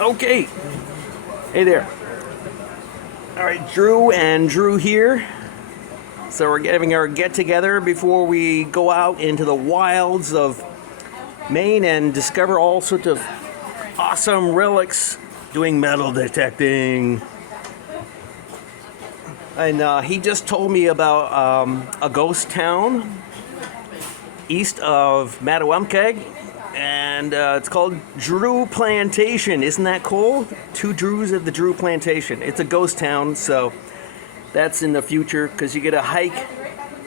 Okay. Hey there. All right, Drew and Drew here. So we're having our get together before we go out into the wilds of Maine and discover all sorts of awesome relics doing metal detecting. And he just told me about a ghost town east of Mattawamkeag, and it's called Drew Plantation. Isn't that cool? Two Drews at the Drew Plantation. It's a ghost town, so that's in the future because you get to hike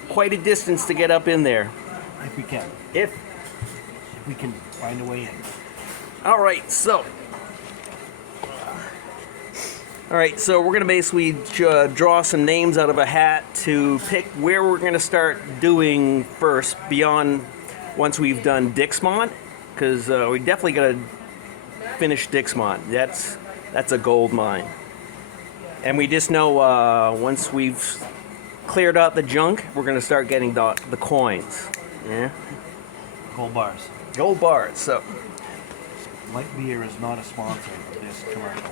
quite a distance to get up in there. If we can. If we can find a way in. All right, so we're gonna basically draw some names out of a hat to pick where we're gonna start doing first beyond once we've done Dixmont, because we definitely gotta finish Dixmont. That's a gold mine, and we just know once we've cleared out the junk, we're gonna start getting the coins. Yeah, Gold bars. Gold bars. So. Light beer is not a sponsor of this commercial.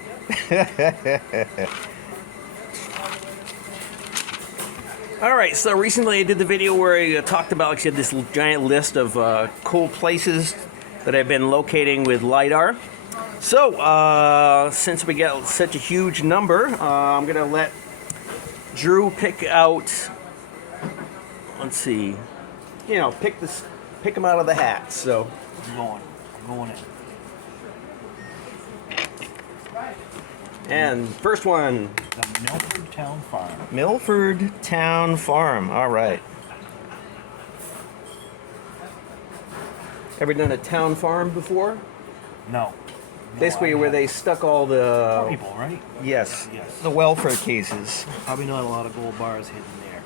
All right, so recently I did the video where I talked about like, this giant list of cool places that I've been locating with LiDAR. So since we got such a huge number, I'm gonna let Drew pick out. Let's see, pick them out of the hat. So I'm going in. And first one. The Milford Town Farm. Milford Town Farm. All right. Ever done a town farm before? No. Basically where they stuck all the... Poor people, right? Yes. The welfare cases. Probably not a lot of gold bars hidden there.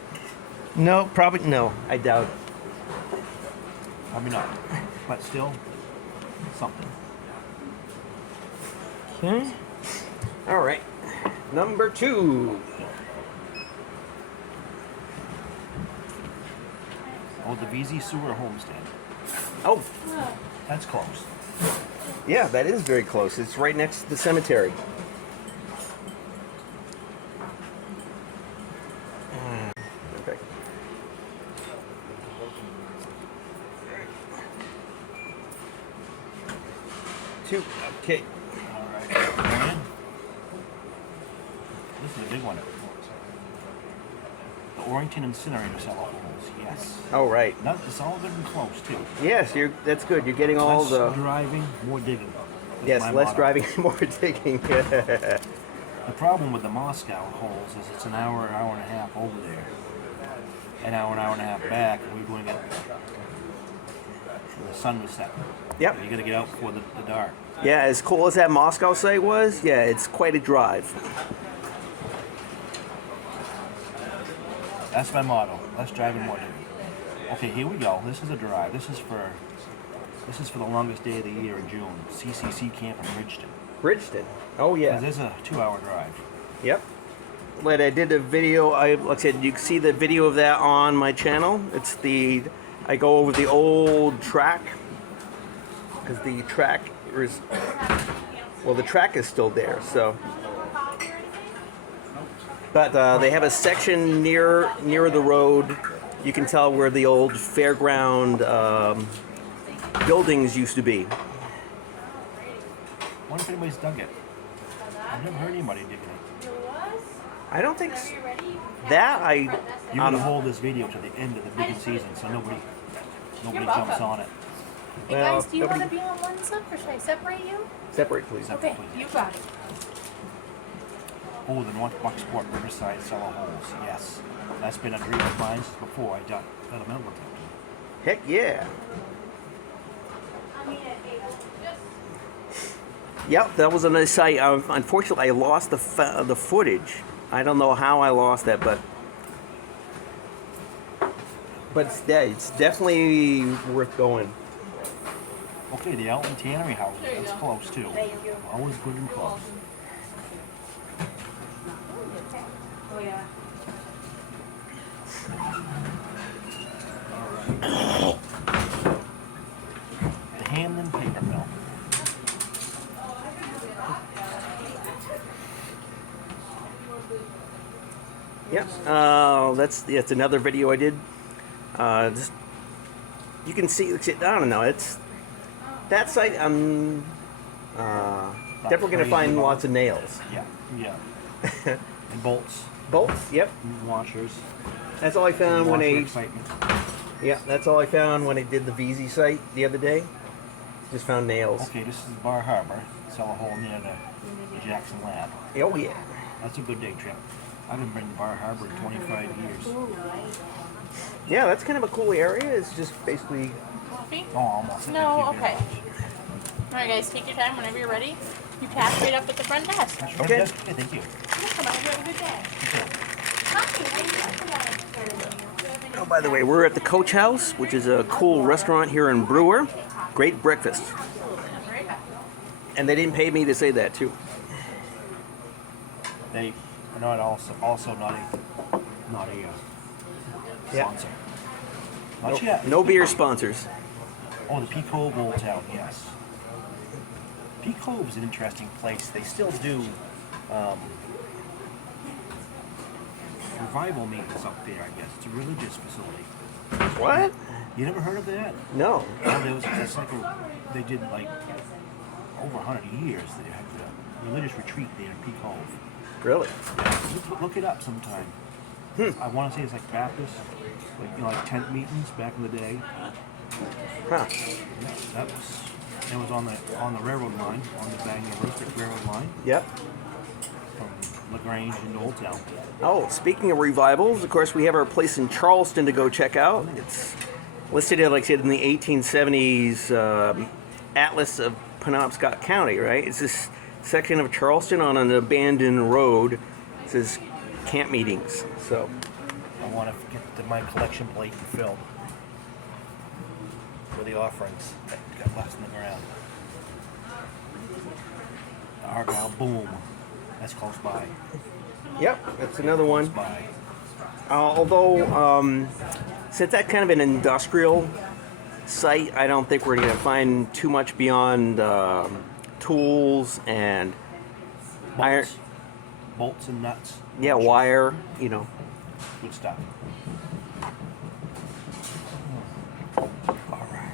No, probably... No, I doubt it. Probably not. But still, something. Okay. All right, number 2. Oh, the VZ Sewer Homestead. Oh, that's close. Yeah, that is very close. It's right next to the cemetery. Okay. Two. Okay. All right. This is a big one. The Orrington Incinerator cellar holes, yes. Oh, right. It's all good and close, too. Yes, that's good. You're getting all less driving, more digging. Yes, less motto. driving, more digging. The problem with the Moscow holes is it's an hour and a half over there. An hour and a half back, and we're going to get the sun was set. Yep. So you got to get out before the dark. Yeah, as cool as that Moscow site was, yeah, it's quite a drive. That's my motto. Less driving, more digging. Okay, here we go. This is a drive. This is for the longest day of the year in June. CCC camp in Bridgeton. Bridgeton. Oh yeah. There's a 2-hour drive. Yep. But I did a video. Like I said, you can see the video of that on my channel. I go over the old track because the track is still there. So. But they have a section near the road. You can tell where the old fairground buildings used to be. I wonder if anybody's dug it. I've never heard anybody digging it. I don't think so. That I. You're gonna hold this video to the end of the digging season, so nobody jumps on it. Hey guys, do you want to be on one sub, or should I separate you? Separate, please. Okay, you got it. Oh, the North Bucksport Riverside cellar holes. Yes, that's been a dream of mine since before I done a metal detector. Heck yeah. Yep, that was a nice site. Unfortunately, I lost the footage. I don't know how I lost that, but it's definitely worth going. Okay, the Alton Tannery House. That's close too. Always good and close. Oh yeah. The Hamlin paper mill. Yep. It's another video I did. Just you can see. I don't know. It's that site. I'm definitely going to find lots of nails. Yeah, yeah. And bolts, Bolts. Yep. washers. That's all I found when washer I. excitement. Yeah, that's all I found when I did the VZ site the other day. Just found nails. Okay, this is Bar Harbor. Sell a hole near the Jackson Lab. Oh yeah. That's a good day trip. I've been bringing Bar Harbor 25 years. Yeah, that's kind of a cool area. It's just basically. Coffee? Oh, almost. No, Thank you very okay. much. All right, guys, take your time whenever you're ready. You pass right up at the front desk. That's Okay. fantastic. Yeah, thank you. Come on, you have a good day. Oh, by the way, we're at the Coach House, which is a cool restaurant here in Brewer. Great breakfast. And they didn't pay me to say that too. They are not also not a Yeah. sponsor. Not yet. No beer sponsors. Oh, the Peak Cove Old Town, yes. Peak Cove is an interesting place. They still do revival meetings up there, I guess. It's a religious facility. What? You never heard of that? No. Oh, it's like they did like over 100 years. They had a religious retreat there in Peak Cove. Really? Look it up sometime. I want to say it's like Baptist, like tent meetings back in the day. Huh. Yeah, it was on the railroad line, on the Bangor District Railroad line Yep. from LaGrange into Old Town. Oh, speaking of revivals, of course, we have our place in Charleston to go check out. It's listed, like I said, in the 1870s Atlas of Penobscot County, right? It's this section of Charleston on an abandoned road. It says camp meetings. So, I want to get my collection plate filled for the offerings that got left in the ground. The Argyle Boom, that's close by. yep, that's another Close one. by. Although, since that's kind of an industrial site, I don't think we're going to find too much beyond tools and iron. Bolts and nuts. Yeah, wire, you know. Good stuff. All right.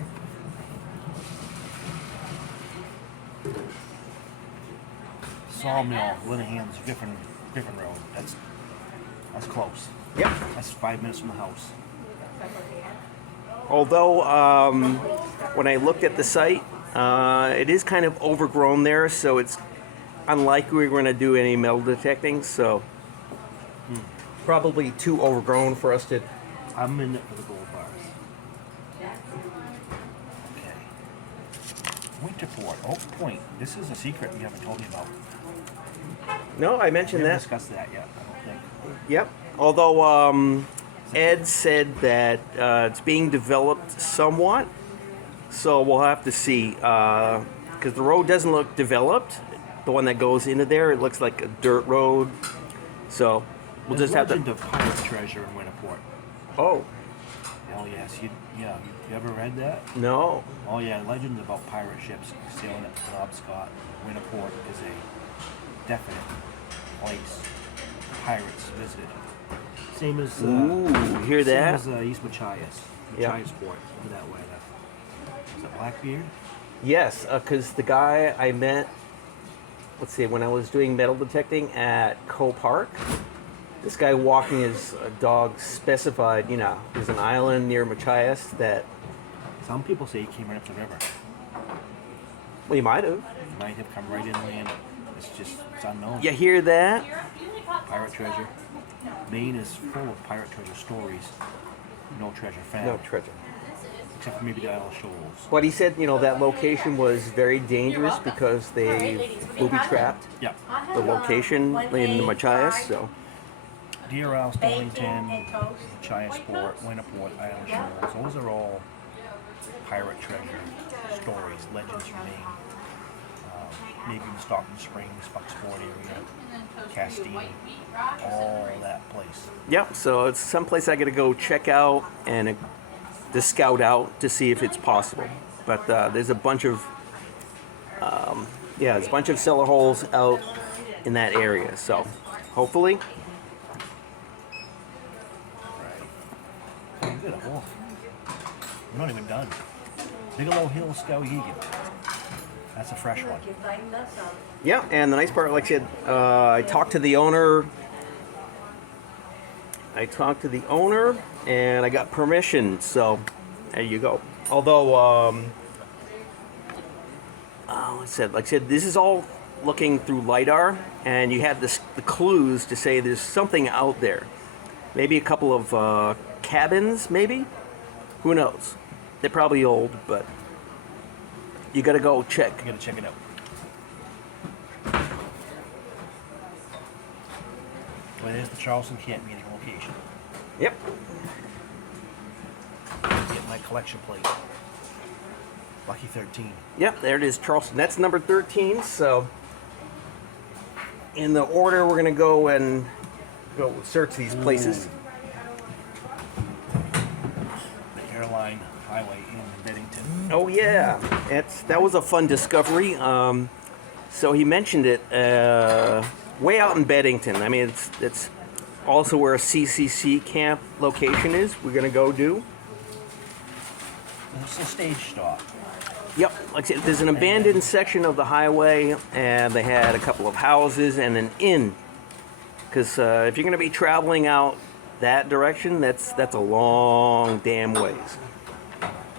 Sawmill, Linehan's Griffin Road. That's close. Yep. That's 5 minutes from the house. Although, when I looked at the site, it is kind of overgrown there, so it's unlikely we're going to do any metal detecting, so probably too overgrown for us to. I'm in it for the gold bars. Okay. Winterport, Oak Point. This is a secret you haven't told me about. No, I We mentioned haven't that. discussed that yet, I don't think. Yep. Although Ed said that it's being developed somewhat, so we'll have to see. Because the road doesn't look developed, the one that goes into there, it looks like a dirt road. So we'll There's just have Legend to. of Pirate Treasure in Winterport. Oh Oh yes, you ever read that? no. Oh yeah, legends about pirate ships sailing at Penobscot. Winterport is a definite place pirates visited. Same as Ooh, hear that? Same as East Machias. Yeah. Machias Port over that way. Is that Blackbeard? Yes, because the guy I met, let's see, when I was doing metal detecting at Co Park, this guy walking his dog specified, there's an island near Machias that, Some people say he came right up the river. well, he might have. He might have come right inland. It's unknown. You hear that? Pirate treasure. Maine is full of pirate treasure stories. No treasure found. No treasure. Except for maybe the Isle of Shoals. But he said, that location was very dangerous because they booby-trapped Yeah. the location in the Machias, so. Deer Isle, Stonington, Machias Port, Winterport, Isle of Shoals. Those are all pirate treasure stories, legends from Maine. Maybe the Stockton Springs, Bucksport area, Castine, all that place. Yep, so it's someplace I gotta go check out and to scout out to see if it's possible. But there's a bunch of, there's a bunch of cellar holes out in that area. So hopefully I'm not even done. Bigelow Hill Skowhegan. That's a fresh one. Yeah, and the nice part, like I said, I talked to the owner. And I got permission, so there you go. Although, like I said, this is all looking through LiDAR, and you have the clues to say there's something out there. Maybe a couple of cabins, maybe? Who knows? They're probably old, but you gotta go check. You gotta check it out. Well, there's the Charleston camp meeting location. Yep. Get my collection plate. Lucky 13. Yep, there it is, Charleston. That's number 13, so in the order we're gonna go and go search these places. The Airline Highway in Bennington. Oh yeah, that was a fun discovery. So he mentioned it way out in Beddington. I mean, it's also where a CCC camp location is. We're gonna go do. It's a stage stop. Yep, like I said, there's an abandoned section of the highway, and they had a couple of houses and an inn. Because if you're gonna be traveling out that direction, that's a long damn ways,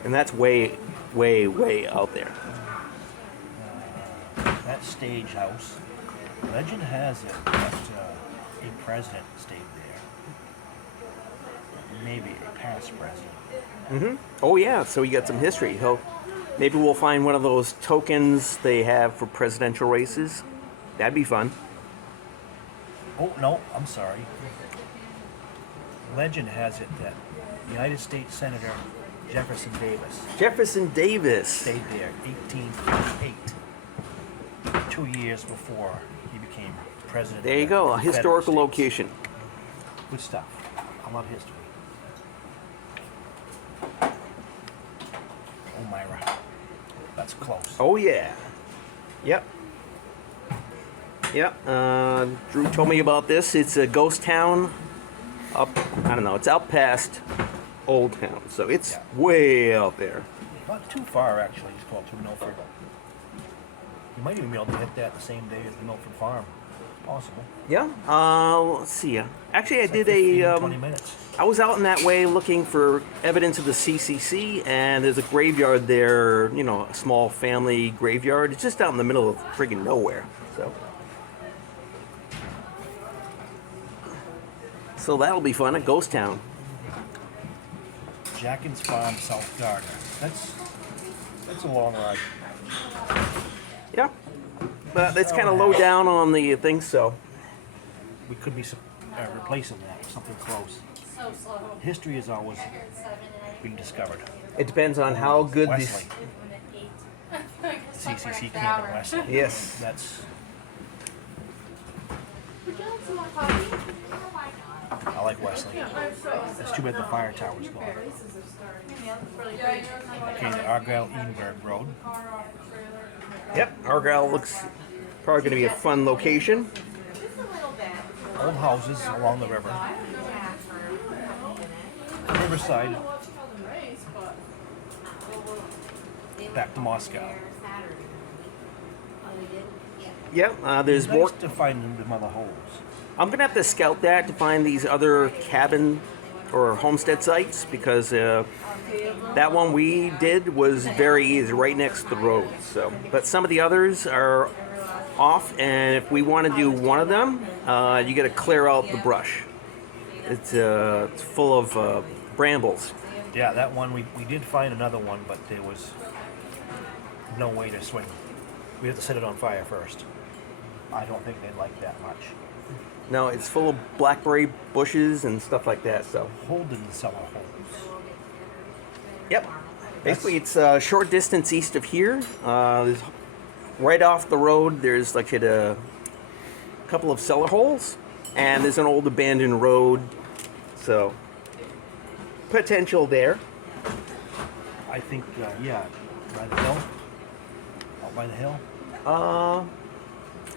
and that's way, way, way out there. That stage house, legend has it that a president stayed there. Maybe a past president. Oh yeah, so you got some history. Maybe we'll find one of those tokens they have for presidential races. That'd be fun. Oh, no, I'm sorry. Legend has it that United States Senator Jefferson Davis stayed there 1858, 2 years before he became president. There you go, a historical location. Good stuff. I love history. Oh, Myra. That's close. Oh yeah. Yep. Yep. Drew told me about this. It's a ghost town up, I don't know, it's out past Old Town. So it's way out there. Not too far, actually. It's called to Milford. You might even be able to hit that the same day as the Milford Farm. Possible. Yeah. Let's see. Actually, I did 20 minutes. I was out in that way looking for evidence of the CCC, and there's a graveyard there, you know, a small family graveyard. It's just out in the middle of friggin' nowhere. So that'll be fun, a ghost town. Jackins Farm, South Gardner. That's a long ride. Yeah. But it's kind of low down on the thing, so. We could be replacing that with something close. History is always being discovered. It depends on how good Wesley. CCC camp in Wesley. Yes. That's. I like Wesley. It's too bad the fire tower's gone. Okay, the Argyle-Edinburgh Road. Yep, Argyle looks probably going to be a fun location. Old houses along the river. Riverside. Back to Moscow. Yep, there's It's more. nice to find them other holes. I'm going to have to scout that to find these other cabin or homestead sites, because that one we did was very easy, right next to the road. So, but some of the others are off, and if we want to do one of them, you got to clear out the brush. It's full of brambles. Yeah, that one, we did find another one, but there was no way to swing. We had to set it on fire first. I don't think they'd like that much. No, it's full of blackberry bushes and stuff like that. So, Holden cellar holes. yep. Basically, it's a short distance east of here. There's right off the road, there's like a couple of cellar holes, and there's an old abandoned road. So, potential there. I think, yeah, by the hill. Out by the hill.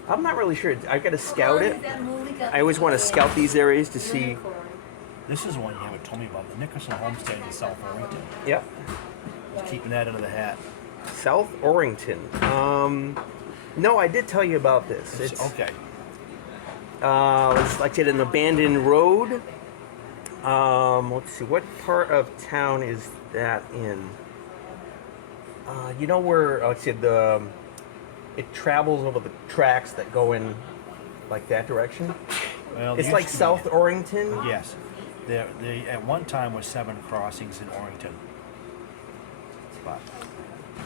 I'm not really sure. I got to scout it. I always want to scout these areas to see. This is one you haven't told me about, the Nickerson Homestead in South Burlington. Yep. Just keeping that under the hat. South Orrington. No, I did tell you about this. It's okay. It's like an abandoned road. Let's see, what part of town is that in? You know where? Let's see, it travels over the tracks that go in like that direction. Well, It's like South Orrington. Yes. There at one time was 7 crossings in Orrington. But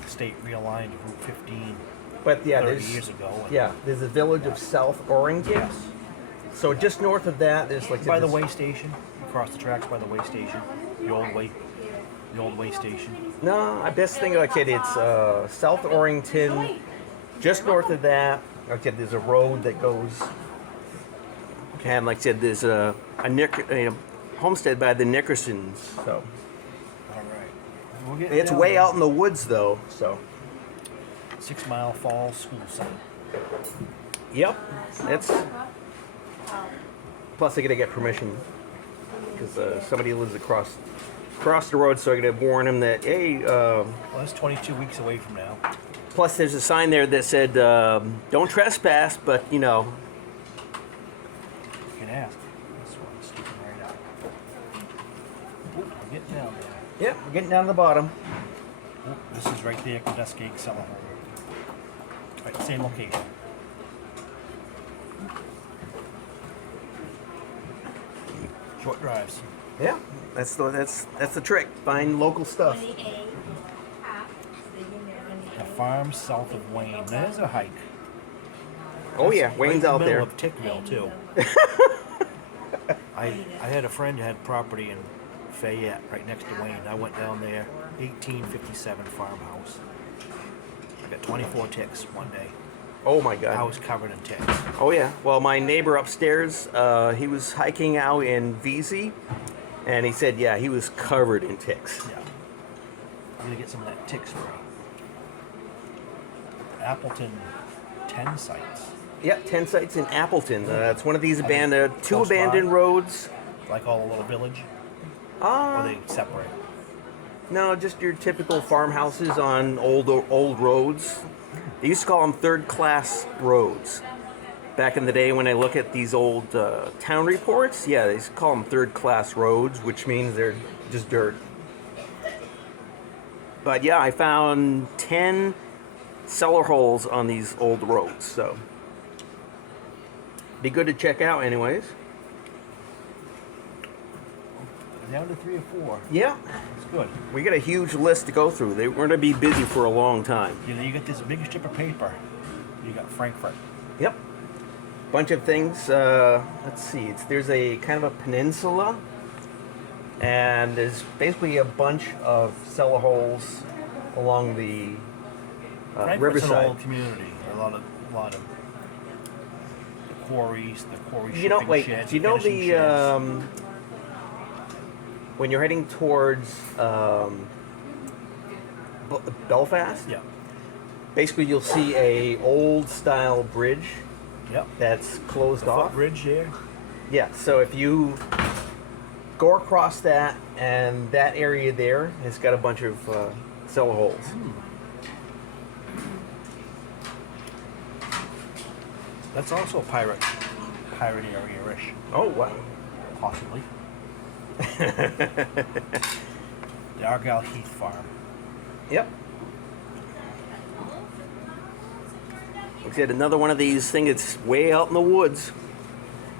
the state realigned Route 15 But yeah, 30 there's years ago. And yeah, there's a village of South Orrington. Yes. So just north of that, there's like By the this- way station, across the tracks by the way station, the old way station. No, I best think like it's South Orrington. Just north of that, like I said, there's a road that goes. And like I said, there's a homestead by the Nickersons. So All right. We'll get it's down way there. out in the woods though. So 6 Mile Falls School site. yep, it's. Plus, I gotta get permission because somebody lives across the road, so I gotta warn him that hey. Well, that's 22 weeks away from now. Plus, there's a sign there that said don't trespass, but you know. You can ask. This one's sticking right out. Ooh, we're getting down there. Yep, we're getting down to the bottom. Ooh, this is right there, Cadusky Cellar. Right, same location. Short drives. Yeah, that's the trick. Find local stuff. A farm south of Wayne. There's a hike. Oh yeah, Wayne's out Middle there. of Tickville too. I had a friend who had property in Fayette, right next to Wayne. I went down there, 1857 farmhouse. I got 24 ticks one day. Oh my I God. was covered in ticks. Oh yeah. Well, my neighbor upstairs, he was hiking out in VZ, and he said, yeah, he was covered in ticks. Yeah. I'm gonna get some of that tick spray. Appleton 10 sites. Yep, 10 sites in Appleton. It's one of these two Close by? abandoned roads. Like all the little village? Or Uh, they separate? no, just your typical farmhouses on old roads. They used to call them third-class roads. Back in the day when I look at these old town reports, yeah, they used to call them third-class roads, which means they're just dirt. But yeah, I found 10 cellar holes on these old roads, so be good to check out anyways. Down to 3 or 4. Yeah, It's good. we got a huge list to go through. We're going to be busy for a long time. You know, you got this big strip of paper. You got Frankfurt. Yep. Bunch of things. Let's see. There's a kind of a peninsula, and there's basically a bunch of cellar holes along the Frankfurt's riverside. an old community. There are a lot of the quarries, the quarry You know, shipping wait. sheds, Do you know finishing the sheds. when you're heading towards Belfast? Yeah. Basically, you'll see a old style bridge Yep. that's closed The off. footbridge there. Yeah, so if you go across that, and that area there has got a bunch of cellar holes. That's also a pirate area-ish, Oh, wow. possibly. The Argyle Heath Farm. Yep. Like I said, another one of these things that's way out in the woods.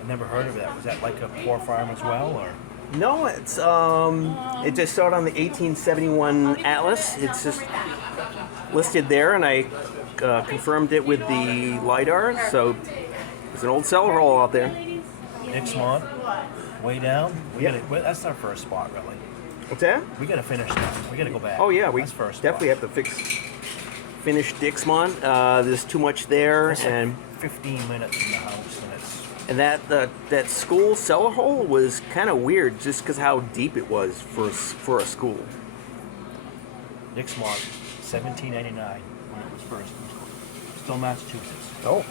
I've never heard of that. Was that like a poor farm as well, or? No, it's it just started on the 1871 atlas. It's just listed there, and I confirmed it with the LiDAR. So there's an old cellar hole out there. Dixmont, way down. Yep. That's our first spot, really. What's that? We gotta finish that. We gotta go back. Oh yeah, we That's first definitely have to finish Dixmont. There's too much there, That's like and 15 minutes from the house, and it's that school cellar hole was kind of weird, just because how deep it was for a school. Dixmont, 1789 when it was first. Still Massachusetts. Oh.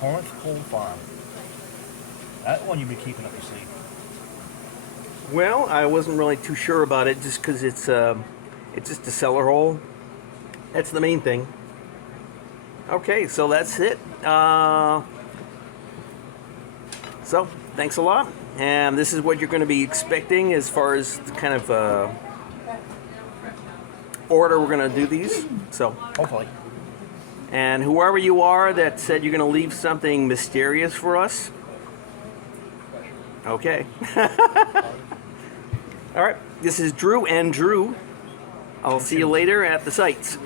Corinth Coal Farm. That one you've been keeping up your sleeve. Well, I wasn't really too sure about it just because it's just a cellar hole. That's the main thing. Okay, so that's it. So thanks a lot, and this is what you're going to be expecting as far as the kind of order we're going to do these. So, Hopefully. and whoever you are that said you're going to leave something mysterious for us, okay. All right, this is Drew and Drew. I'll see you later at the sites.